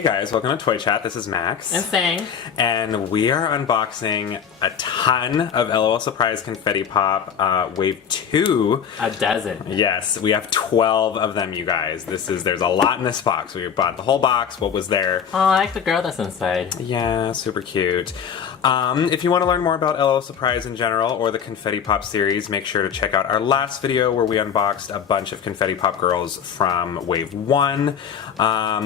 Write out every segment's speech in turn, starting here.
Hey guys, welcome to Toy Chat. This is Max. And Sang. And we are unboxing a ton of L.O.L Surprise Confetti Pop Wave 2. A dozen. Yes, we have 12 of them, you guys. There's a lot in this box. We bought the whole box. What was there? Oh, I like the girl that's inside. Yeah, super cute. If you want to learn more about L.O.L Surprise in general or the Confetti Pop series, make sure to check out our last video where we unboxed a bunch of Confetti Pop girls from Wave 1.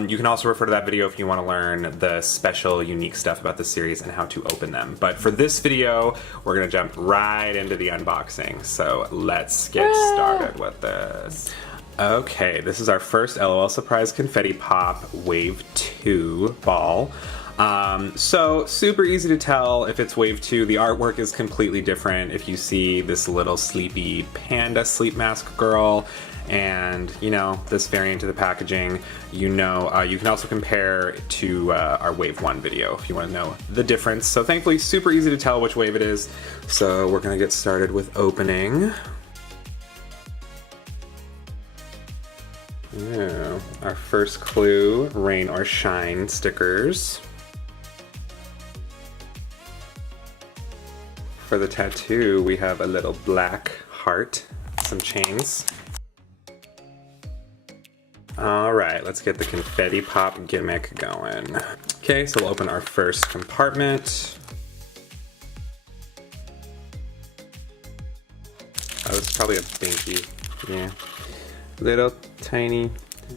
You can also refer to that video if you want to learn the special, unique stuff about the series and how to open them. But for this video, we're going to jump right into the unboxing. So let's get started with this. Okay, this is our first L.O.L Surprise Confetti Pop Wave 2 ball. So super easy to tell if it's Wave 2. The artwork is completely different. If you see this little sleepy panda sleep mask girl and, you know, this variant of the packaging, you know, you can also compare to our Wave 1 video if you want to know the difference. So thankfully, super easy to tell which wave it is. So we're gonna get started with opening. Yeah, our first clue, rain or shine stickers. For the tattoo, we have a little black heart, some chains. All right, let's get the Confetti Pop gimmick going. Okay, so we'll open our first compartment. Oh, it's probably a binky. Yeah. Little tiny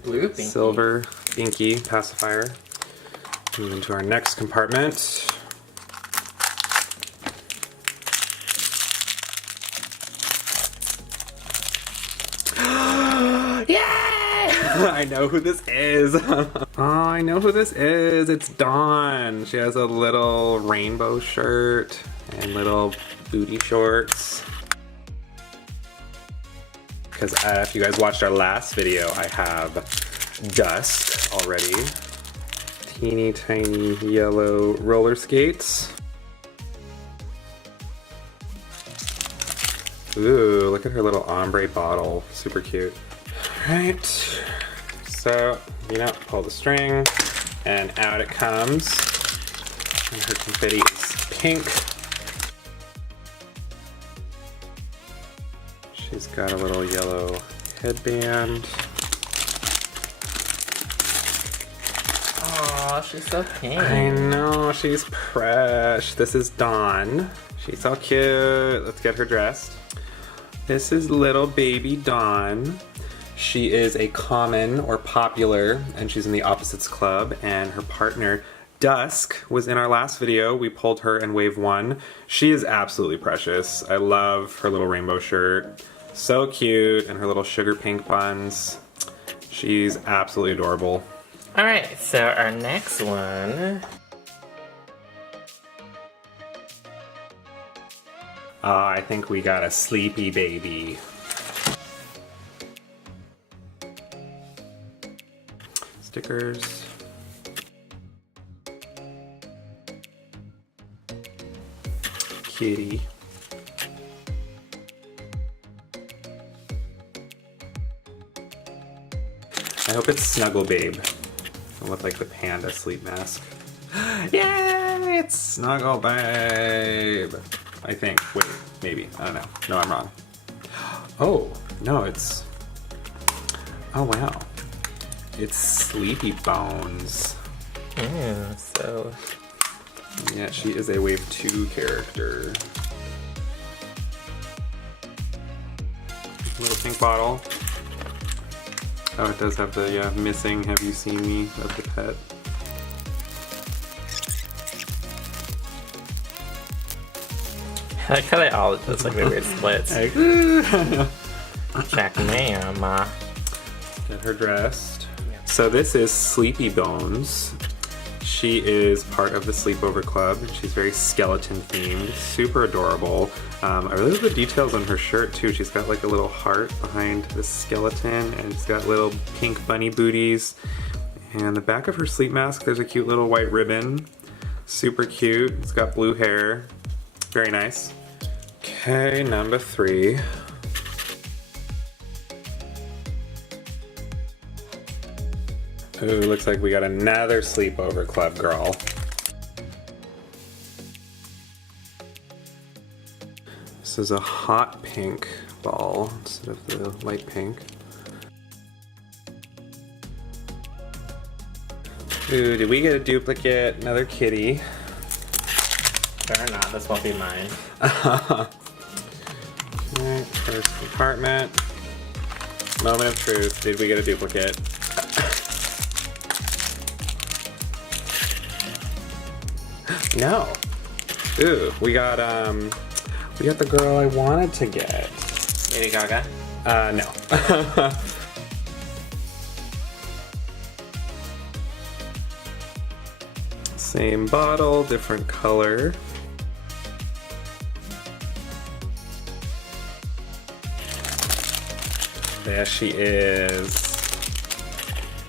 Blue binky. Silver binky pacifier. Move into our next compartment. I know who this is. Oh, I know who this is. It's Dawn. She has a little rainbow shirt and little booty shorts. Because if you guys watched our last video, I have Dusk already. Teeny tiny yellow roller skates. Ooh, look at her little ombre bottle. Super cute. All right. So, you know, pull the string, and out it comes. And her confetti is pink. She's got a little yellow headband. Aw, she's so pink. I know, she's fresh. This is Dawn. She's so cute. Let's get her dressed. This is little baby Dawn. She is a common or popular, and she's in the Opposites Club, and her partner Dusk was in our last video. We pulled her in Wave 1. She is absolutely precious. I love her little rainbow shirt. So cute, and her little sugar pink buns. She's absolutely adorable. Alright, so our next one. I think we got a sleepy baby. Stickers. Kitty. I hope it's Snuggle Babe. With like the panda sleep mask. Yay! It's Snuggle Babe! I think. Wait, maybe. I don't know. No, I'm wrong. Oh, no, it's... Oh, wow. It's Sleepy Bones. Yeah, so... Yeah, she is a Wave 2 character. Little pink bottle. Oh, it does have the missing Have You Seen Me of the pet. I like how they all just like the weird splits. Check ma'am. Get her dressed. So this is Sleepy Bones. She is part of the Sleepover Club. She's very skeleton themed, super adorable. I really love the details on her shirt too. She's got like a little heart behind the skeleton, and she's got little pink bunny booties. And the back of her sleep mask, there's a cute little white ribbon. Super cute. It's got blue hair. Very nice. Okay, number 3. Ooh, looks like we got another sleepover club girl. This is a hot pink ball instead of the light pink. Ooh, did we get a duplicate? Another kitty. Better not, this won't be mine. Alright, first compartment. Moment of truth. Did we get a duplicate? No. Ooh, we got the girl I wanted to get. Lady Gaga? No. Same bottle, different color. There she is.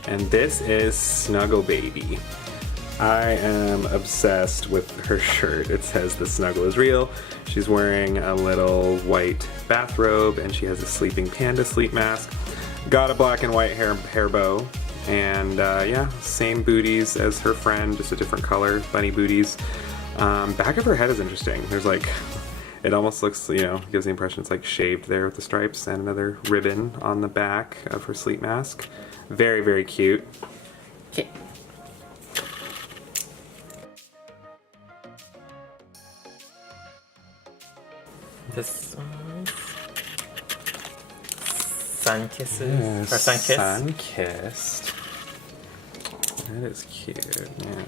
And this is Snuggle Baby. I am obsessed with her shirt. It says the snuggle is real. She's wearing a little white bathrobe and she has a sleeping panda sleep mask. Got a black and white hair bow. And yeah, same booties as her friend, just a different color, bunny booties. Back of her head is interesting. There's like, it almost looks, you know, gives the impression it's like shaved there with the stripes, and another ribbon on the back of her sleep mask. Very, very cute. Okay. This one's Sun Kisses, or Sun Kiss. Sun Kissed. That is cute, yeah.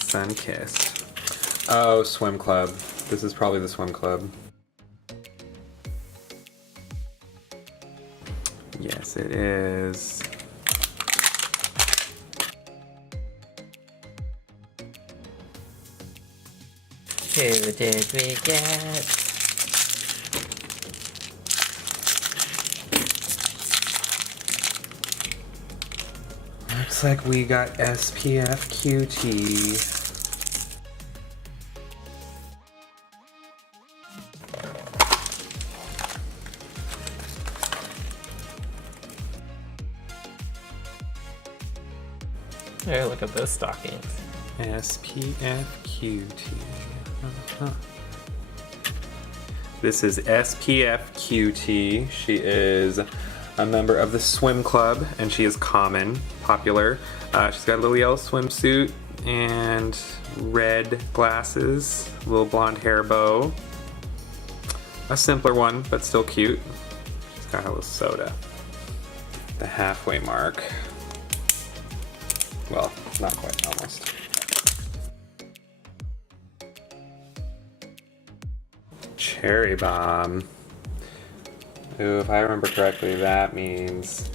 Sun Kissed. Oh, swim club. This is probably the swim club. Yes, it is. Who did we get? Looks like we got SPF QT. Hey, look at those stockings. SPF QT. This is SPF QT. She is a member of the swim club, and she is common, popular. She's got a little yellow swimsuit and red glasses, little blonde hair bow. A simpler one, but still cute. She's got her little soda. The halfway mark. Well, not quite, almost. Cherry Bomb. Ooh, if I remember correctly, that means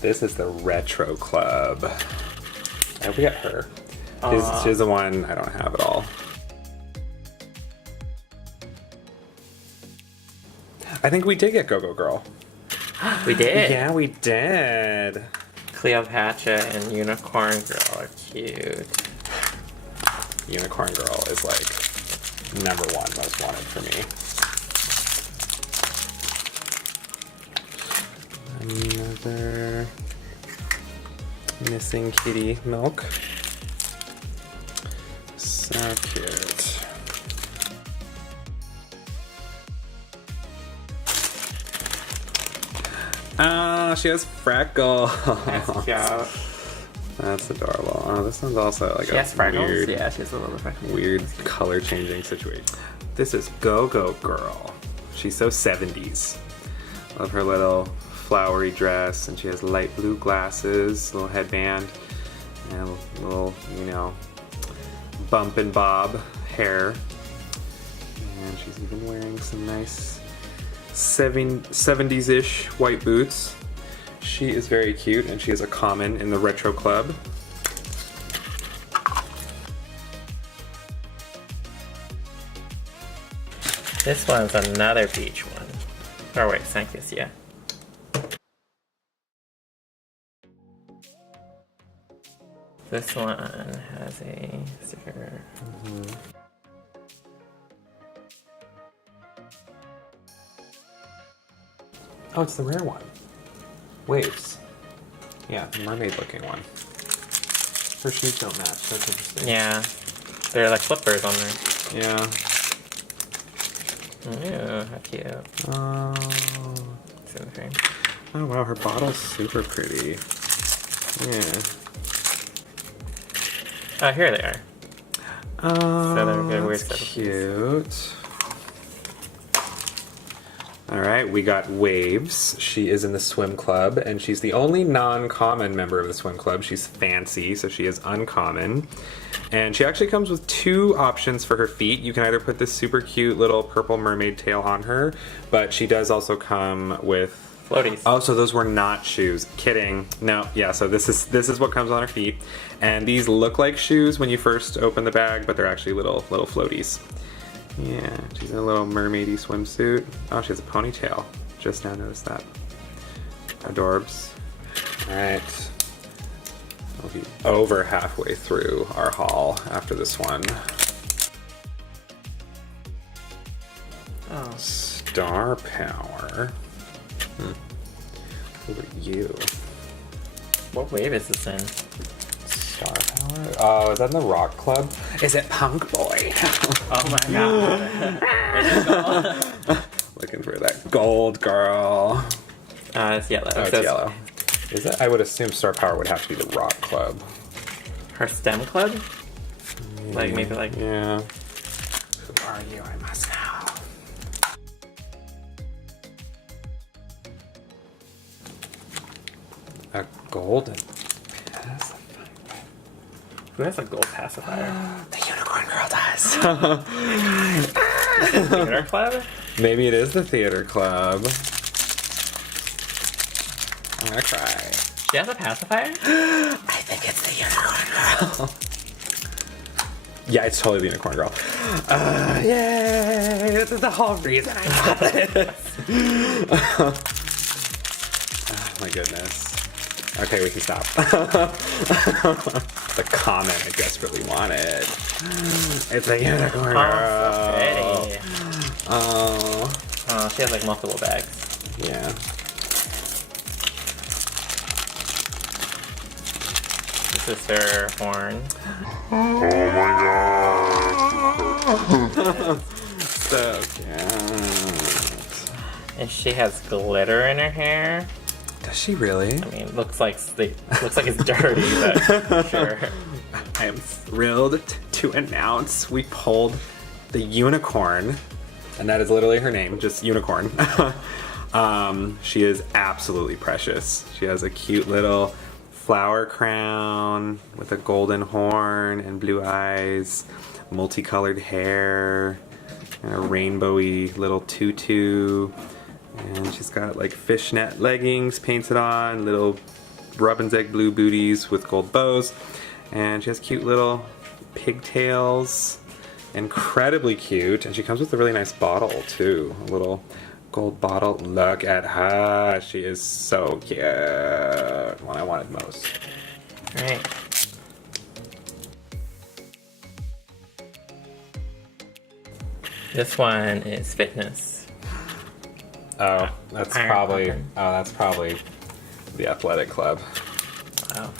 this is the Retro Club. I hope we got her. She's the one I don't have at all. I think we did get Go-Go Girl. We did? Yeah, we did. Cleopatra and Unicorn Girl are cute. Unicorn Girl is like #1 most wanted for me. Another missing kitty milk. So cute. Oh, she has freckles. That's cute. That's adorable. Oh, this one's also like She has freckles? weird, Yeah, she has a little freckles. weird color changing situation. This is Go-Go Girl. She's so 70s. Love her little flowery dress, and she has light blue glasses, little headband, and a little, you know, bump and bob hair. And she's even wearing some nice 70s-ish white boots. She is very cute, and she is a common in the Retro Club. This one's another beach one. Oh wait, Sunkiss, yeah. This one has a sticker. Oh, it's the rare one. Waves. Yeah, the mermaid-looking one. Her shoes don't match. That's interesting. Yeah. They're like flippers on there. Yeah. Ew, how cute. Oh. It's in the frame. Oh wow, her bottle's super pretty. Yeah. Oh, here they are. Oh, So they're good. Weird that's stuff. cute. All right, we got Waves. She is in the swim club, and she's the only non-common member of the swim club. She's fancy, so she is uncommon. And she actually comes with 2 options for her feet. You can either put this super cute little purple mermaid tail on her, but she does also come with Floaties. Oh, so those were not shoes. Kidding. No, yeah, so this is what comes on her feet. And these look like shoes when you first open the bag, but they're actually little floaties. Yeah, she's in a little mermaidy swimsuit. Oh, she has a ponytail. Just now noticed that. Adorbs. Alright. We'll be over halfway through our haul after this one. Oh. Star Power. Who are you? What wave is this in? Star Power? Oh, is that in the Rock Club? Is it Punk Boy? Oh my god. Looking for that gold girl. It's yellow. Oh, It it's says yellow. Is it? I would assume Star Power would have to be the Rock Club. Her STEM club? Like, maybe like... Yeah. Who are you? I must know. A golden pacifier. Who has a gold pacifier? The unicorn girl does. Theater club? Maybe it is the theater club. I'm gonna cry. She has a pacifier? I think it's the unicorn girl. Yeah, it's totally the unicorn girl. Yay! This is the whole reason I got this. Oh my goodness. Okay, we can stop. The comment I desperately wanted. It's a unicorn girl. Oh, so pretty. Oh. Oh, she has like multiple bags. Yeah. This is her horn. Oh my god. So cute. And she has glitter in her hair. Does she really? I mean, looks like it's dirty, but sure. I am thrilled to announce we pulled the unicorn, and that is literally her name, just unicorn. She is absolutely precious. She has a cute little flower crown with a golden horn and blue eyes, multicolored hair, and a rainbowy little tutu. And she's got like fishnet leggings painted on, little robin's egg blue booties with gold bows. And she has cute little pigtails. Incredibly cute. And she comes with a really nice bottle too. A little gold bottle. Look at her. She is so cute. One I wanted most. Alright. This one is fitness. Oh, that's Iron probably pumping. that's probably the athletic club. Wow.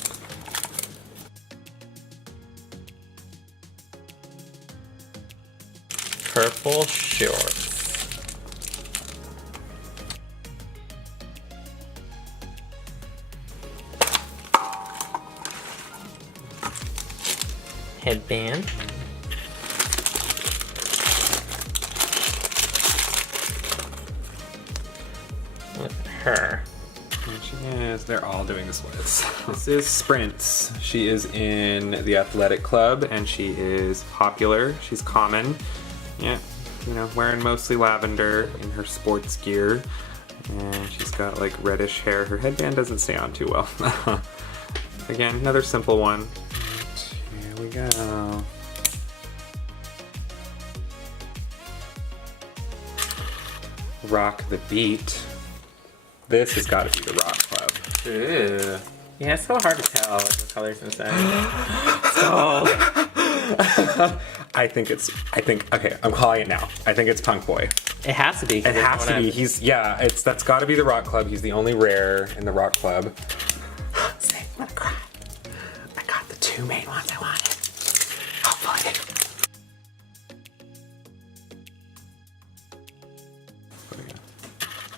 Purple shorts. Headband. With her. There she is. They're all doing this with. This is Sprints. She is in the athletic club and she is popular. She's common. Yeah, you know, wearing mostly lavender in her sports gear. And she's got like reddish hair. Her headband doesn't stay on too well. Again, another simple one. And here we go. Rock the Beat. This has got to be the Rock Club. Ooh. Yeah, it's so hard to tell with the colors inside. Okay, I'm calling it now. I think it's Punk Boy. It has to be. It has to be. That's got to be the Rock Club. He's the only rare in the Rock Club. two main ones I wanted. Hopefully.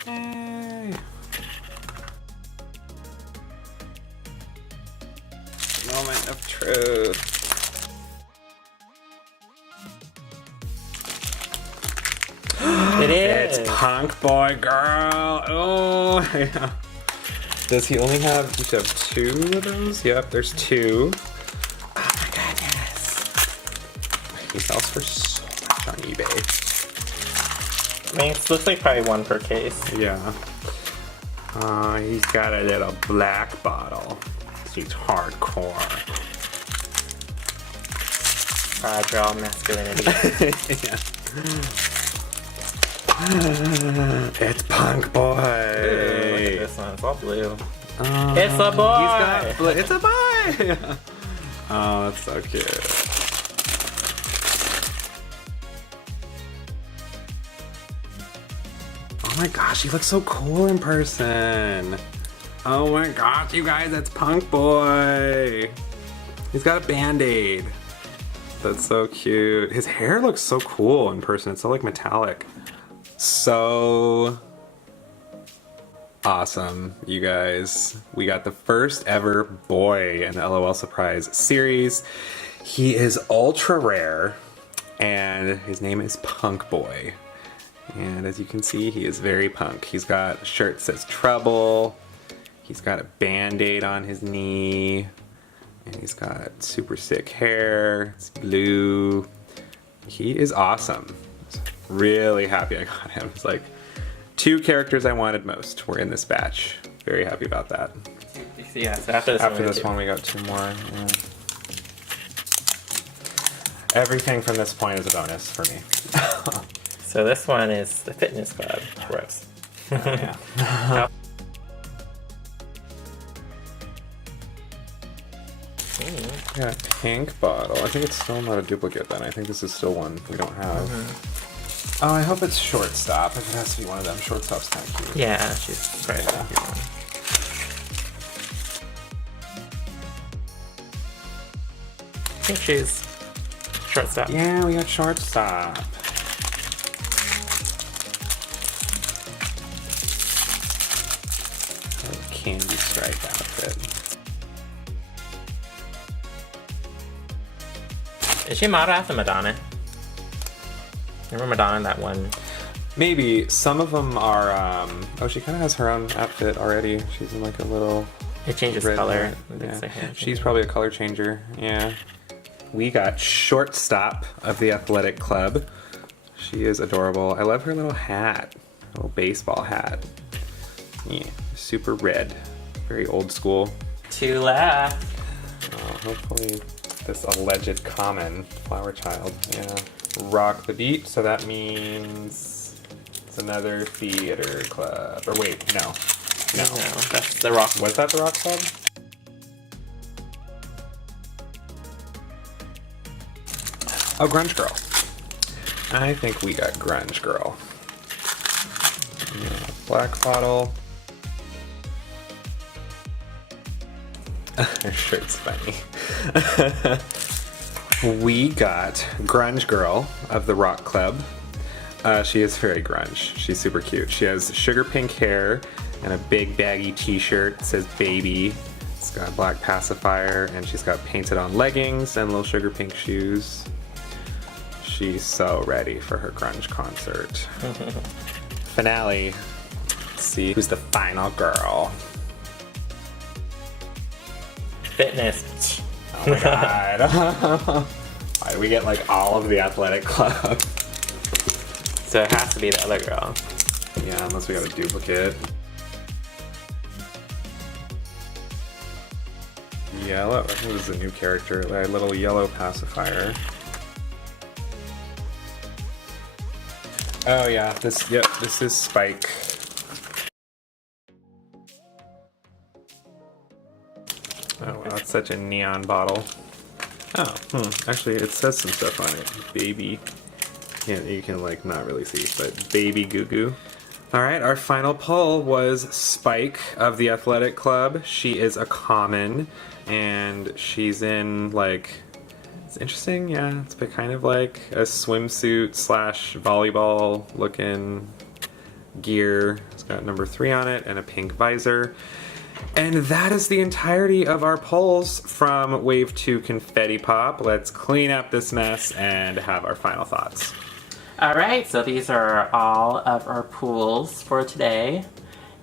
Yay. Moment of truth. It is. It's Punk Boy Girl. Oh, yeah. Does he only have, you should have two of those? Yep, there's two. Oh my goodness. He sells for so much on eBay. I mean, it looks like probably one per case. Yeah. He's got a little black bottle. He's hardcore. Fragile masculinity. Yeah. It's Punk Boy. Ooh, look at this one. It's all blue. It's a boy. It's a boy. Oh, that's so cute. Oh my gosh, he looks so cool in person. Oh my gosh, you guys, it's Punk Boy. He's got a Band-Aid. That's so cute. His hair looks so cool in person. It's so like metallic. So awesome, you guys. We got the first ever boy in the LOL Surprise series. He is ultra rare and his name is Punk Boy. And as you can see, he is very punk. He's got a shirt that says Trouble. He's got a Band-Aid on his knee. And he's got super sick hair. It's blue. He is awesome. Really happy I got him. It's like two characters I wanted most were in this batch. Very happy about that. Yeah, so after this one we got two more. Yeah. Everything from this point is a bonus for me. So this one is the Fitness Club. Gross. Yeah. Yeah, pink bottle. I think it's still not a duplicate then. I think this is still one we don't have. Oh, I hope it's shortstop. If it has to be one of them, shortstop's kind of cute. Yeah, she's right. Yeah. I think she's shortstop. Yeah, we got shortstop. Oh, candy stripe outfit. Is she modeled after Madonna? Remember Madonna in that one? Maybe. Some of them are, oh, she kind of has her own outfit already. She's in like a little... It changes red color. light. Yeah. She's probably a color changer. Yeah. We got shortstop of the athletic club. She is adorable. I love her little hat. Little baseball hat. Yeah. Super red. Very old school. Two left. Hopefully this alleged common flower child. Yeah. Rock the beat. So that means it's another theater club. Or wait, no. No, that's the Rock. Was that the Rock Club? Oh, Grunge Girl. I think we got Grunge Girl. Yeah, black bottle. Her shirt's funny. We got Grunge Girl of the Rock Club. She is very grunge. She's super cute. She has sugar pink hair and a big baggy t-shirt. It says baby. It's got a black pacifier and she's got painted on leggings and little sugar pink shoes. She's so ready for her grunge concert. Finale. Let's see who's the final girl. Fitness. Oh my god. Why do we get like all of the athletic club? So it has to be the other girl. Yeah, unless we got a duplicate. Yellow, I think this is a new character, a little yellow pacifier. Oh yeah, this is Spike. Oh wow, it's such a neon bottle. Oh, actually it says some stuff on it. Baby. Yeah, you can like not really see, but baby goo goo. All right, our final pull was Spike of the Athletic Club. She is a common, and she's in, like, it's interesting, yeah. It's kind of like a swimsuit slash volleyball looking gear. It's got number 3 on it and a pink visor. And that is the entirety of our pulls from Wave 2 Confetti Pop. Let's clean up this mess and have our final thoughts. Alright, so these are all of our pools for today.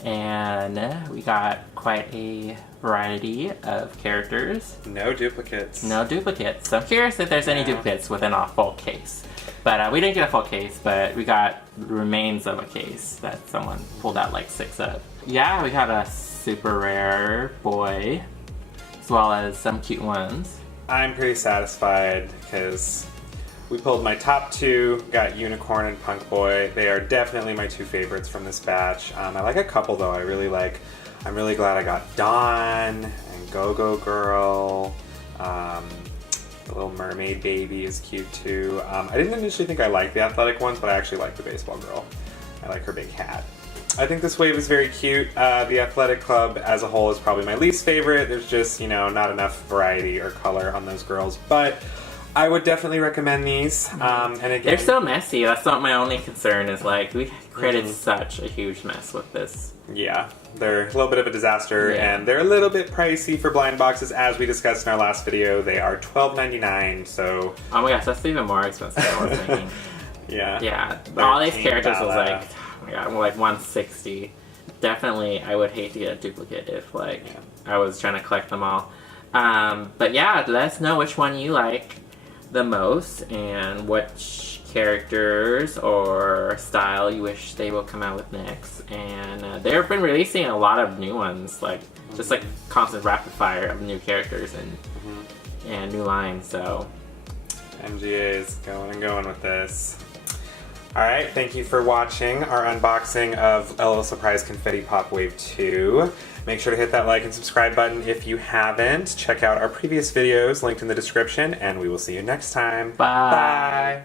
And we got quite a variety of characters. No duplicates. No duplicates. So I'm curious if there's any duplicates within a full case. But we didn't get a full case, but we got the remains of a case that someone pulled out like 6 of. Yeah, we got a super rare boy, as well as some cute ones. I'm pretty satisfied because we pulled my top 2, got Unicorn and Punk Boy. They are definitely my 2 favorites from this batch. I like a couple though. I really like. I'm really glad I got Dawn and Go-Go Girl. The Little Mermaid Baby is cute too. I didn't initially think I liked the athletic ones, but I actually like the baseball girl. I like her big hat. I think this wave is very cute. The Athletic Club as a whole is probably my least favorite. There's just, you know, not enough variety or color on those girls, but I would definitely recommend these. And again, they're so messy. That's not my only concern. Is like we created such a huge mess with this. Yeah, they're a little bit of a disaster, and they're a little bit pricey for blind boxes, as we discussed in our last video. They are $12.99, so... Oh my gosh, that's even more expensive than I was thinking. Yeah. Yeah, all these characters was like, oh my god, like $160. Definitely, I would hate to get a duplicate if, like, I was trying to collect them all. But yeah, let us know which one you like the most, and which characters or style you wish they will come out with next. And they've been releasing a lot of new ones, like just like constant rapid fire of new characters and new lines. So MGA is going and going with this. Alright, thank you for watching our unboxing of L.O.L Surprise Confetti Pop Wave 2. Make sure to hit that like and subscribe button if you haven't. Check out our previous videos linked in the description, and we will see you next time. Bye. Bye.